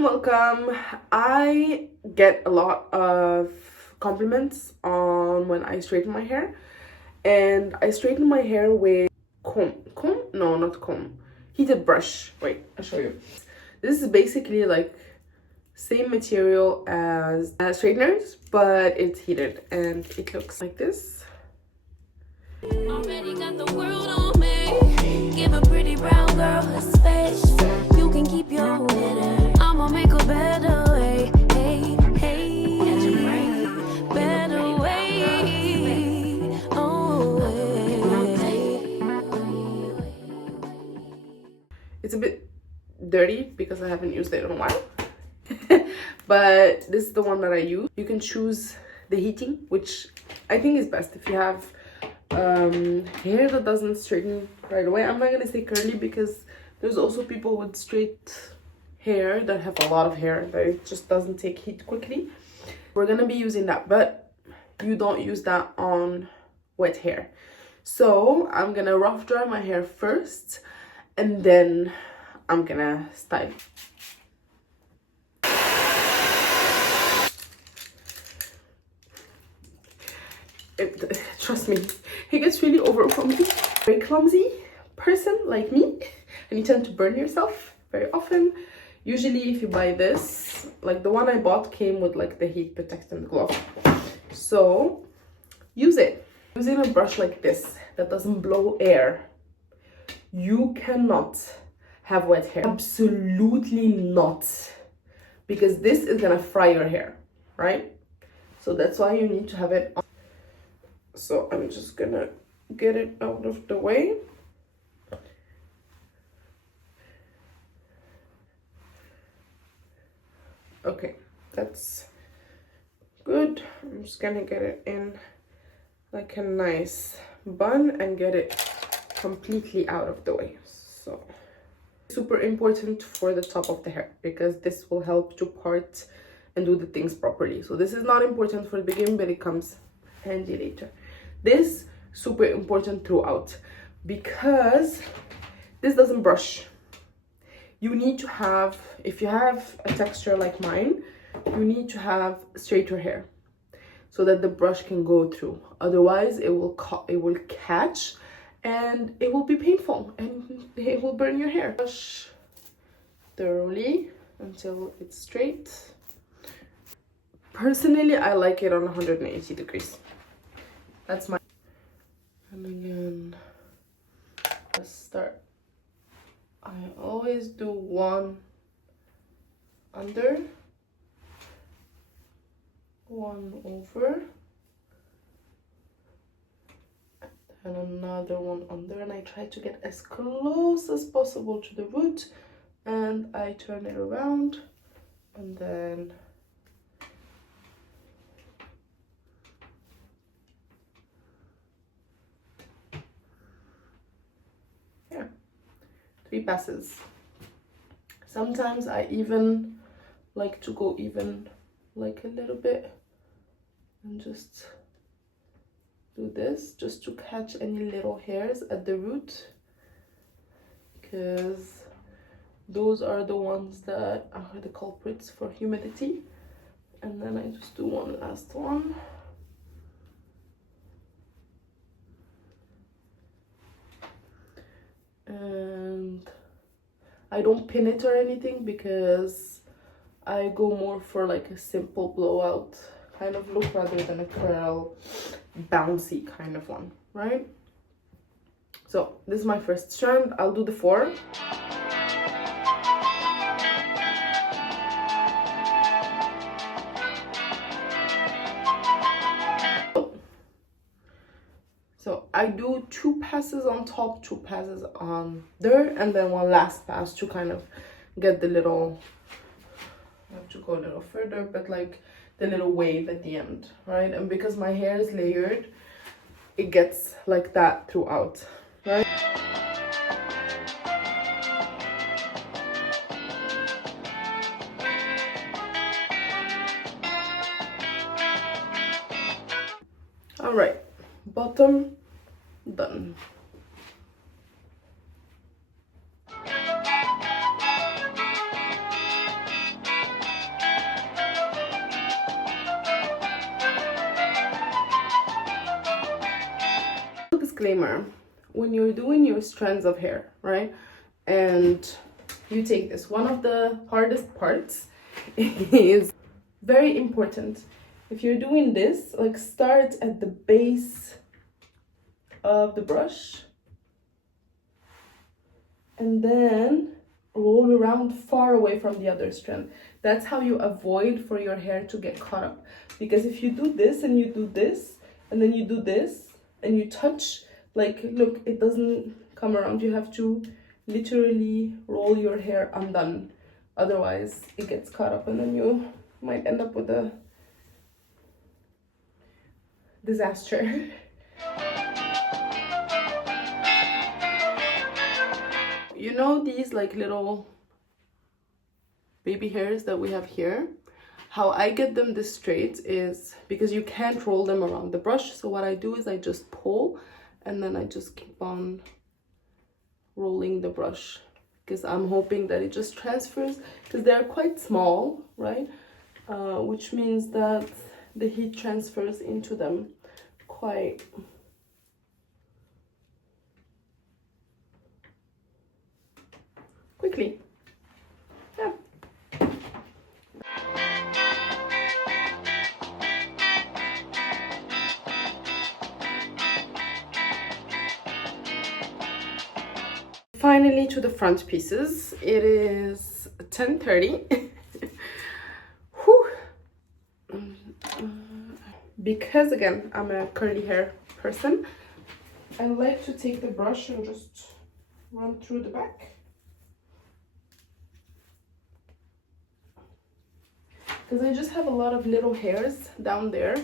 and welcome. I get a lot of compliments on when I straighten my hair, and I straighten my hair with comb? No, not comb. Heated brush. Wait, I'll show you. This is basically like same material as straighteners, but it's heated and it looks like this. Already got the world on me. Give a pretty brown girl a space. You can keep your winner. I'ma make a better way. Hey, hey, better way. Oh, It's a bit dirty because I haven't used it in a while. But this is the one that I use. You can choose the heating, which I think is best if you have hair that doesn't straighten right away. I'm not gonna say curly because there's also people with straight hair that have a lot of hair that it just doesn't take heat quickly. We're gonna be using that, but you don't use that on wet hair. So I'm gonna rough dry my hair first and then I'm gonna style. Trust me, it gets really overwhelming. Very clumsy person like me, and you tend to burn yourself very often. Usually if you buy this, like the one I bought came with like the heat protectant glove, so use it. Using a brush like this that doesn't blow air, you cannot have wet hair. Absolutely not, because this is gonna fry your hair, right? So that's why you need to have it on. So I'm just gonna get it out of the way. Okay, that's good. I'm just gonna get it in like a nice bun and get it completely out of the way. So super important for the top of the hair because this will help to part and do the things properly. So this is not important for the beginning, but it comes handy later. This super important throughout because this doesn't brush. You need to have, if you have a texture like mine, you need to have straighter hair so that the brush can go through. Otherwise it will catch and it will be painful and it will burn your hair. Brush thoroughly until it's straight. Personally, I like it on 180 degrees. That's my, and again, let's start. I always do one under, one over, and another one under, and I try to get as close as possible to the root, and I turn it around, and then yeah, 3 passes. Sometimes I even like to go even like a little bit and just do this just to catch any little hairs at the root, because those are the ones that are the culprits for humidity. And then I just do one last one. And I don't pin it or anything because I go more for like a simple blowout kind of look rather than a curl bouncy kind of one, right? So this is my first strand. I'll do the 4. So I do 2 passes on top, 2 passes on there, and then one last pass to kind of get the little, I have to go a little further, but like the little wave at the end, right? And because my hair is layered, it gets like that throughout, right? All right, bottom done. disclaimer, when you're doing your strands of hair, right, and you take this, one of the hardest parts is very important. If you're doing this, like, start at the base of the brush and then roll around far away from the other strand. That's how you avoid for your hair to get caught up. Because if you do this and you do this and then you do this and you touch, like, look, it doesn't come around. You have to literally roll your hair undone. Otherwise it gets caught up and then you might end up with a disaster. You know these like little baby hairs that we have here? How I get them this straight is because you can't roll them around the brush. So what I do is I just pull and then I just keep on rolling the brush, because I'm hoping that it just transfers, because they're quite small, right? Which means that the heat transfers into them quite quickly. Yeah. Finally, to the front pieces. It is 10:30. Because again, I'm a curly hair person, I like to take the brush and just run through the back. Because I just have a lot of little hairs down there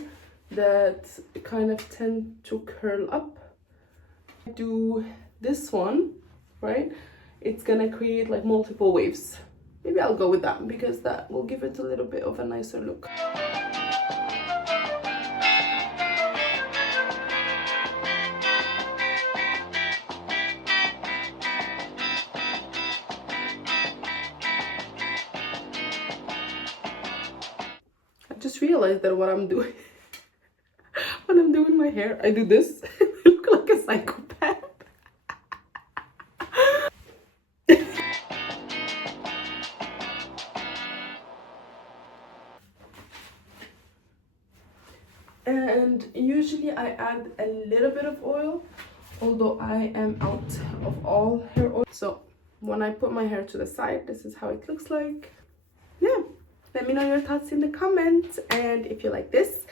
that kind of tend to curl up. I do this one, right? It's gonna create like multiple waves. Maybe I'll go with that because that will give it a little bit of a nicer look. I just realized that what I'm doing when I'm doing my hair, I do this. I look like a psychopath. And usually I add a little bit of oil, although I am out of all hair oil. So when I put my hair to the side, this is how it looks like. Yeah, let me know your thoughts in the comments, and if you like this,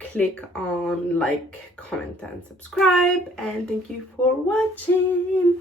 click on like, comment and subscribe, and thank you for watching.